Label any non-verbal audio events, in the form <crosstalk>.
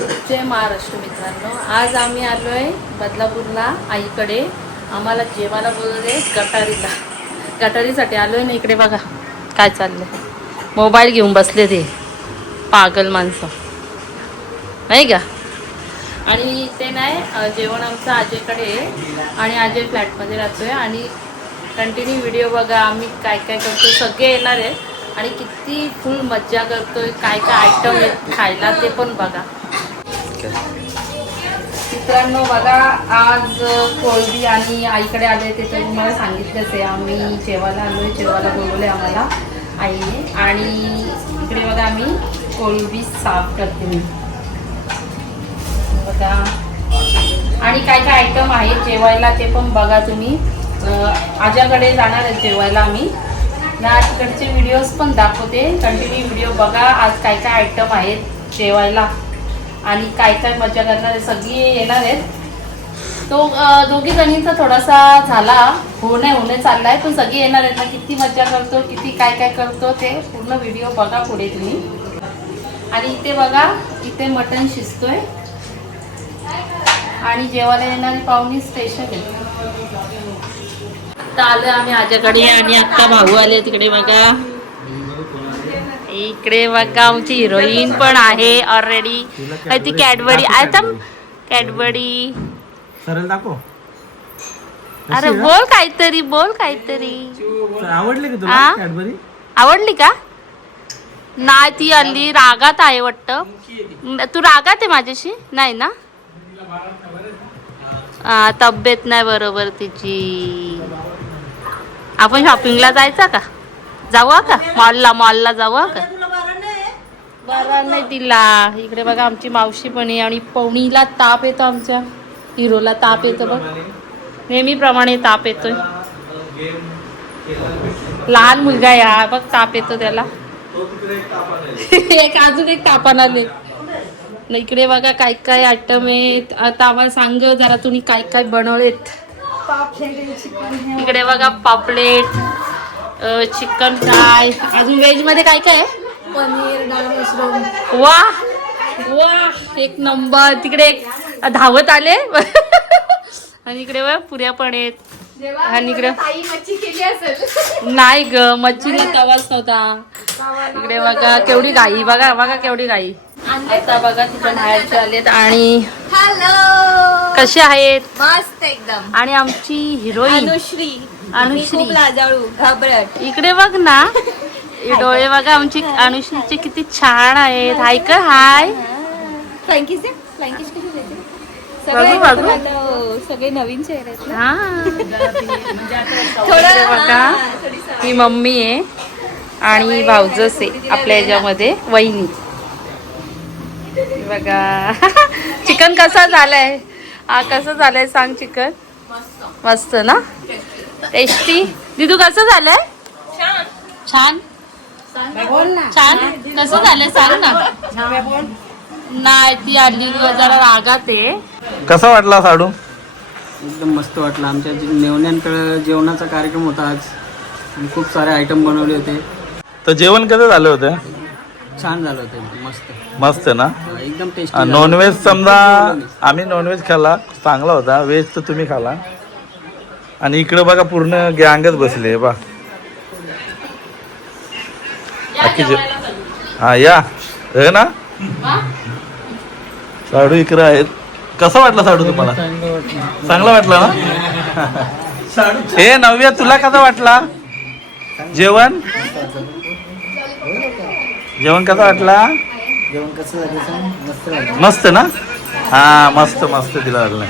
जय महाराष्ट्र मित्रांनो. आज आम्ही आलो आहे बदलापूरला आईकडे. आम्हाला जेवायला बोलवले गटारीला. गटारीसाठी आलो आहे ना इकडे बघा काय चाललं मोबाईल घेऊन बसले ते पागल माणसं. नाही का? आणि ते नाही जेवण आमचं आजेकडे आहे. आणि आजे फ्लॅटमध्ये राहतो आहे आणि कंटिन्यू व्हिडिओ बघा आम्ही काय काय करतो सगळे येणार आहे आणि किती फुल मज्जा करतोय काय काय आयटम आहेत खायला ते पण बघा. मित्रांनो बघा आज कोळबी आणि आईकडे आले ते तर तुम्हाला सांगितलंच आहे. आम्ही जेवायला आलो आहे जेवायला बोलवले आम्हाला आईने. आणि इकडे बघा आम्ही कोळबी साफ करते मी. बघा. आणि काय काय आयटम आहेत जेवायला ते पण बघा तुम्ही. आज्याकडे जाणार आहे जेवायला आम्ही. ना तिकडचे व्हिडिओज पण दाखवते. कंटिन्यू व्हिडिओ बघा आज काय काय आयटम आहेत जेवायला. आणि काय काय मजा करणार सगळी येणार आहेत. तो दोघी जणींचा थोडासा झाला. होणे होणे चाललाय पण सगळी येणार आहेत ना. किती मजा करतो किती काय काय करतो ते पूर्ण व्हिडिओ बघा पुढे तुम्ही. आणि इथे बघा इथे मटण शिजतोय. आणि जेवायला येणारी पाहुणी स्पेशल आहे. आलं आम्ही आजकडे आणि आता भाऊ आले तिकडे बघा. इकडे बघा आमची हिरोईन पण आहे ऑलरेडी ती कॅडबरी आता कॅडबरी. सरळ दाखव. अरे बोल काहीतरी बोल काहीतरी. आवडले का? तुला कॅडबरी? आवडली का? नाही ती आली रागात आहे वाटतं. तू रागात आहे माझ्याशी? नाही ना? तब्येत नाही बरोबर तिची. आपण शॉपिंगला जायचा का? जाऊ का? मॉलला मॉलला जाऊ का? बरं नाही तिला. इकडे बघा आमची मावशी पण आहे आणि पवणीला ताप येतो आमच्या. हिरोला ताप येतो बघ. नेहमीप्रमाणे ताप येतोय. लहान मुलगा हा बघ ताप येतो त्याला. एक अजून एक तापान आले इकडे बघा काय काय आयटम आहेत. आता आम्हाला सांग जरा तुम्ही काय काय बनवलेत. इकडे बघा पापलेट. Chicken fry. अजून व्हेजमध्ये काय काय पनीर डाळ मशरूम. वा वा एक नंबर. तिकडे एक धावत आले. <laughs> आणि इकडे बघ पुऱ्या पण आहेत. आणि इकडे नाही ग मच्छीला तवाच नव्हता. इकडे बघा केवढी गाई. बघा बघा केवढी गाई. आता बघा तिच्या बाहेरचे आलेत आणि हॅलो कसे आहेत? मस्त एकदम. आणि आमची हिरोईन. अनुश्री. अनुश्री. लाजाळू घाबरट. इकडे बघ ना. <laughs> डोळे बघा आमची अनुश्रीचे किती छान आहेत. हाय कर हाय फ्लँकीज फ्लँकीज कशी सगळे नवीन चेहरे. हा. बघा. हा, मम्मी आहे. आणि भाऊजस आहे आपल्या ह्याच्यामध्ये वहिनी. बघा. <laughs> चिकन कसा झालंय? हा कसं झालंय सांग चिकन? मस्त. ना? टेस्टी दिदू कसं झालंय? छान. छान? कसं झालंय? सांग ना. नाही ती आली जरा रागात आहे. कसा वाटला साडू? एकदम मस्त वाटलं. आमच्या जे मेवण्यांकडं जेवणाचा कार्यक्रम होता आज. खूप सारे आयटम बनवले होते. तर जेवण कसं झालं होतं? छान झालं होतं. मस्त. मस्त ना? एकदम टेस्टी नॉनव्हेज समजा आम्ही नॉनव्हेज खाल्ला. चांगला होता. व्हेज तर तुम्ही खाला. आणि इकडे बघा पूर्ण गँगच बसले. बा. बाकी जे हा या. हे ना? साडू इकडे आहेत. कसा वाटला साडू तुम्हाला? चांगला वाटला ना? हे नव्या तुला कसा वाटला? जेवण? जेवण कसा वाटला? जेवण कसं झालं मस्त मस्त ना? हा मस्त मस्त तिला वाटलं.